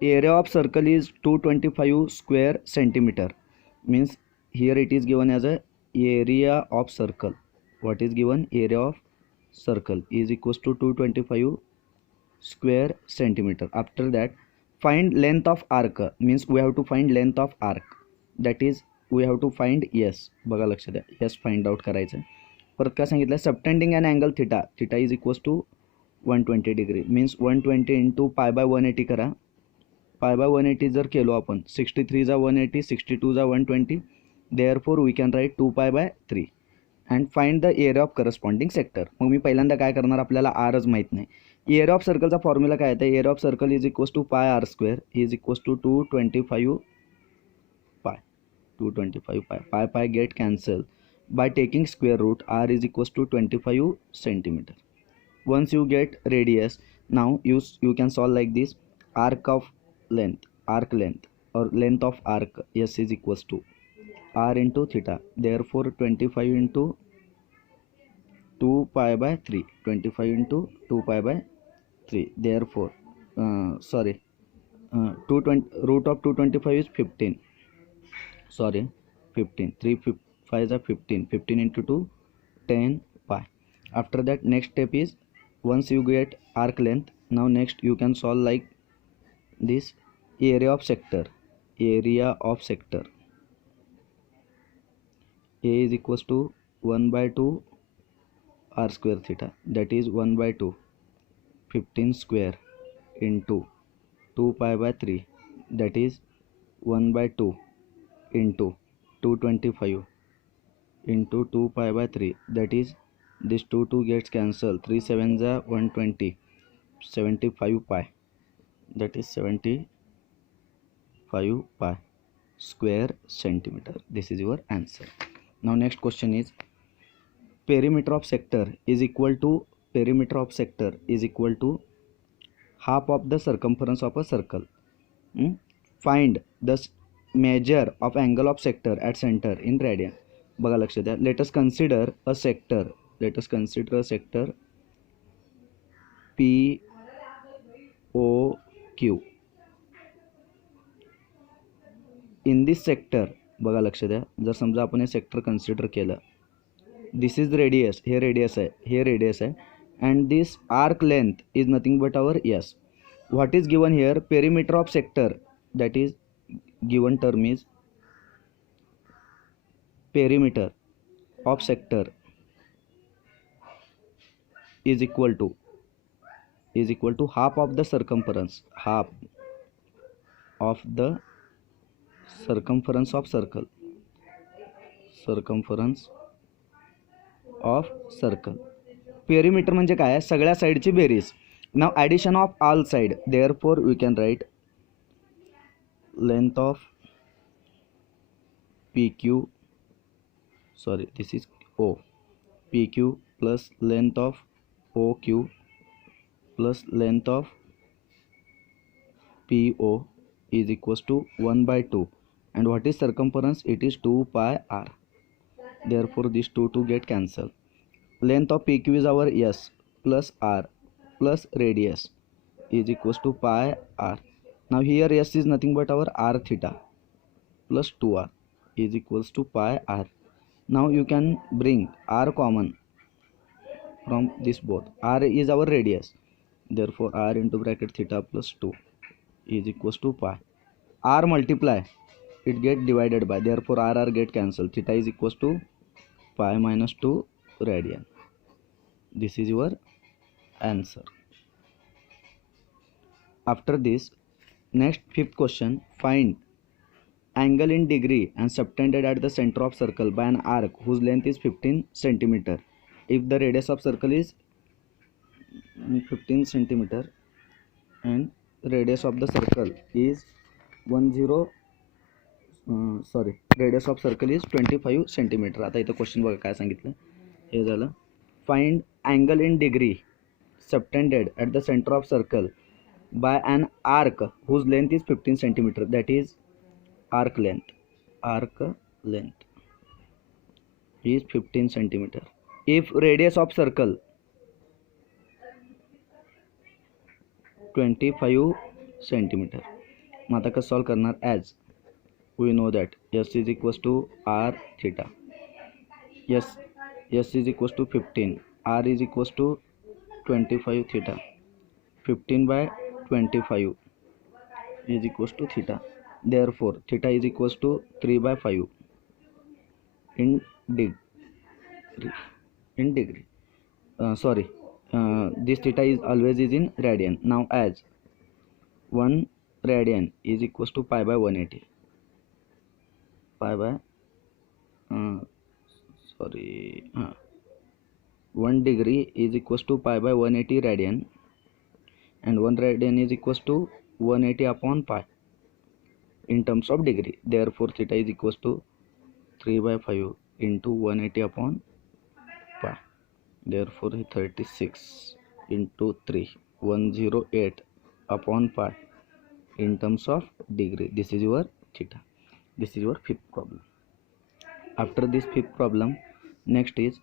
area of circle is 225 square centimeter, means here it is given as a area of circle. What is given? Area of circle is equals to 225 square centimeter. After that, find length of arc, means we have to find length of arc, that is we have to find s. बघा लक्ष द्या, s find out करायचं. परत काय सांगितलं? Subtending an angle theta, theta is equals to 120 degree, means 120 into pi by 180 करा. पाय by 180 जर केलो आपण, 63 जा 180, 62 जा 120, therefore we can write 2 pi by 3 and find the area of corresponding sector. मग मी पहिल्यांदा काय करणार, आपल्याला आरच माहीत नाही. एरिया ऑफ सर्कलचा फॉर्म्युला काय आहे? Area of circle is equals to pi r square is equals to 225 pi. 225 pi, pi pi get cancel by taking square root. R is equals to 25 centimeter. Once you get radius, now you can solve like this. Arc of length, arc length or length of arc, s is equals to r into theta. Therefore 25 into 2 pi by 3, 25 into 2 pi by 3. Therefore 220 root of 225 is 15. Sorry, 15. 3 5 are 15. 15 into 2, 10 pi. After that, next step is, once you get arc length, now next you can solve like this. Area of sector, area of sector, a is equals to 1 by 2 r square theta, that is 1 by 2, 15 square into 2 pi by 3, that is 1 by 2 into 225 into 2 pi by 3, that is this 2 gets cancelled, 3 7s are 120, 75 pi, that is 75 pi square centimeter. This is your answer. Now next question is, perimeter of sector is equal to, perimeter of sector is equal to half of the circumference of a circle. Find the measure of angle of sector at center in radian. बघा लक्ष द्या. Let us consider a sector, let us consider a sector P O Q. In this sector, बघा लक्ष द्या, जर समजा आपण हे सेक्टर कन्सिडर केलं, दिस इज रेडियस, हे रेडियस आहे, हे रेडियस आहे, and this arc length is nothing but our s. What is given here? Perimeter of sector, that is given term is perimeter of sector is equal to half of the circumference, half of the circumference of circle, circumference of circle. perimeter म्हणजे काय? सगळ्या साइडची बेरीज. Now addition of all side, therefore we can write length of PQ, sorry, this is O, PQ plus length of OQ plus length of PO is equals to 1 by 2. And what is circumference? It is 2 pi r. Therefore these two get cancelled. Length of PQ is our S plus R plus radius is equals to pi r. Now here S is nothing but our r theta plus 2r is equals to pi r. Now you can bring r common from this both. R is our radius, therefore r into bracket theta plus 2 is equals to pi. R multiply, it get divided by, therefore r get cancelled. Theta is equals to pi minus 2 radian. This is your answer. After this, next fifth question, find angle in degree and subtended at the center of circle by an arc whose length is 15 centimeter. If the radius of circle is 15 centimeter and radius of the circle is radius of circle is 25 centimeter. आता इथं question बघा काय सांगितलं, हे झालं. Find angle in degree subtended at the center of circle by an arc whose length is 15 centimeter, that is arc length is 15 centimeter. If radius of circle 25 centimeter, मग आता कसं solve करणार, as we know that s is equals to r theta, s is equals to 15, r is equals to 25 theta, 15/25 is equals to theta. Therefore theta is equals to 3/5 in degree. This theta is always is in radian. Now as 1 radian is equals to pi by 180, pi by 1 degree is equals to pi by 180 radian, and 1 radian is equals to 180 upon pi in terms of degree. Therefore theta is equals to 3/5 into 180 upon pi. Therefore 36 into 3, 108 upon pi in terms of degree. This is your theta. This is your fifth problem. After this fifth problem, next is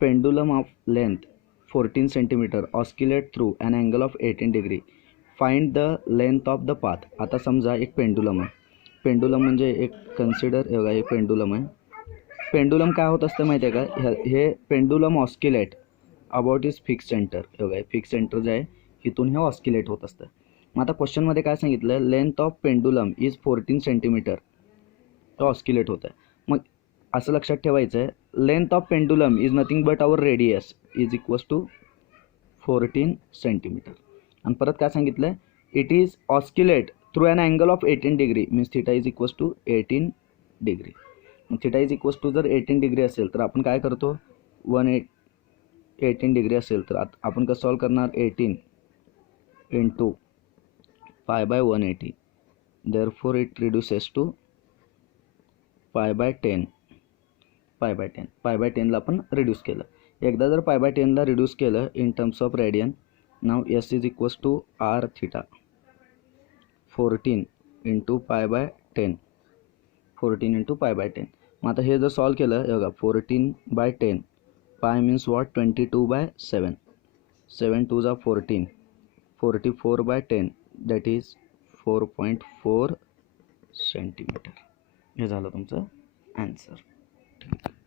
pendulum of length 14 cm oscillate through an angle of 18 degree. Find the length of the path. आता समजा एक pendulum आहे. Pendulum म्हणजे एक consider बघा, एक pendulum आहे. Pendulum काय होत असतं माहिती आहे का, हे pendulum oscillate about is fix centre. बघा फिक्स सेंटर जे आहे इथून हे ऑस्किलेट होत असतं. मग आता क्वेश्चनमध्ये काय सांगितलं, length of pendulum is 14 centimetre, तो ऑस्किलेट होत आहे. मग असं लक्षात ठेवायचं आहे, length of pendulum is nothing but our radius is equals to 14 centimetre. आणि परत काय सांगितलं आहे, it is oscillate through an angle of 18 degree means theta is equals to 18 degree. मग थिटा इज इक्वल्स टू जर 18 डिग्री असेल तर आपण काय करतो, 18 डिग्री असेल तर आपण कसं सॉल्व करणार, 18 into pi by 180. Therefore it reduces to pi by 10. Pi by 10ला आपण रिड्यूस केलं. एकदा जर पाय बाय 10ला रिड्यूस केलं in terms of radian, now s is equals to r theta 14 into pi by 10, 14 into pi by 10. मग आता हे जर सॉल्व केलं बघा, 14/10 पाय मीन्स वॉट 22/7, 7 2 जा 14, 44/10 दॅट इज 4.4 सेंटीमीटर. हे झालं तुमचं ॲन्सर. ठीक आहे.